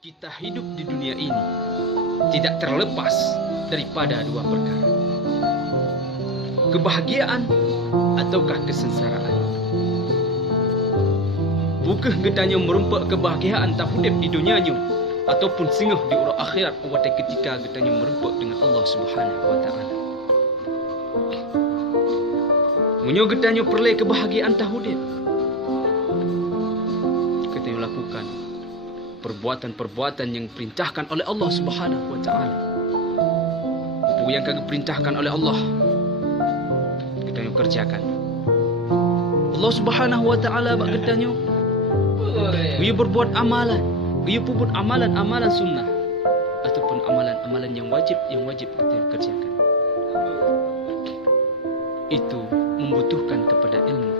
Kita hidup di dunia ini tidak terlepas daripada dua perkara. Kebahagiaan ataukah kesengsaraan. Bukan getanya merumpak kebahagiaan tak hidup di dunianya ataupun singgah di urang akhirat pada ketika getanya merumpak dengan Allah Subhanahu wa taala. Munyo getanya perle kebahagiaan tak hidup. Getanya lakukan perbuatan-perbuatan yang diperintahkan oleh Allah Subhanahu wa taala. Apa yang kagak perintahkan oleh Allah kita yang kerjakan. Allah Subhanahu wa taala bak kita nyo dia berbuat amalan, dia pun amalan-amalan sunnah ataupun amalan-amalan yang wajib kita kerjakan. Itu membutuhkan kepada ilmu.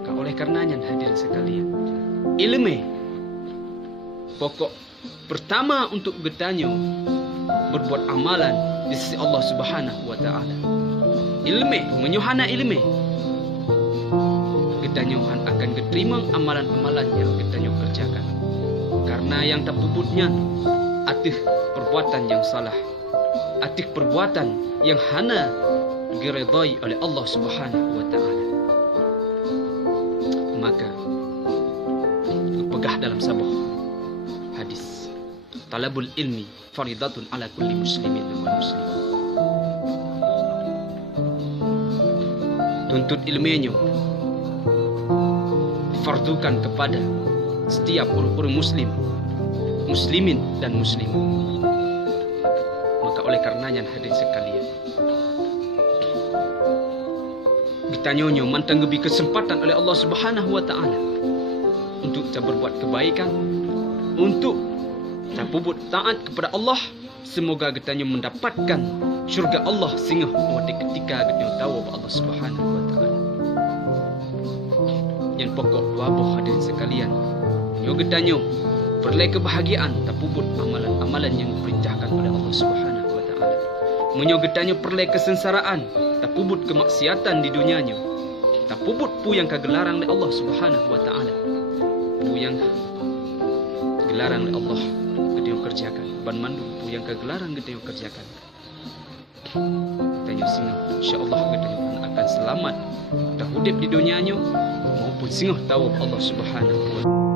Maka oleh karenanya hadirin sekalian, ilmu pokok pertama untuk getanyo berbuat amalan di sisi Allah Subhanahu wa taala. Ilmu, menyuhana ilmu. Getanyo akan diterima amalan-amalan yang getanyo kerjakan. Karena yang tak puputnya atih perbuatan yang salah. Atih perbuatan yang hana diridai oleh Allah Subhanahu wa taala. Maka pegah dalam sabah hadis, talabul ilmi faridatun ala kulli muslimin wa muslim. Tuntut ilmunya difardukan kepada setiap orang-orang muslim, muslimin dan muslim. Maka oleh karenanya hadirin sekalian, ditanyonyo mantanggebi kesempatan oleh Allah Subhanahu wa taala untuk kita berbuat kebaikan, untuk kita puput taat kepada Allah. Semoga kita mendapatkan syurga Allah sehingga pada ketika kita tahu Allah Subhanahu wa taala. Yang pokok wabah hadirin sekalian, yo kita perle kebahagiaan tak puput amalan-amalan yang diperintahkan oleh Allah Subhanahu wa taala. Menyo kita perle kesengsaraan tak puput kemaksiatan di dunianya. Tak puput pu yang kagelarang oleh Allah Subhanahu wa taala. Pu yang gelarang oleh Allah kita kerjakan. Ban mandu pu yang kagelarang kita kerjakan. Kita singah insyaallah kita akan selamat tak hidup di dunianya maupun singah tahu Allah Subhanahu wa taala.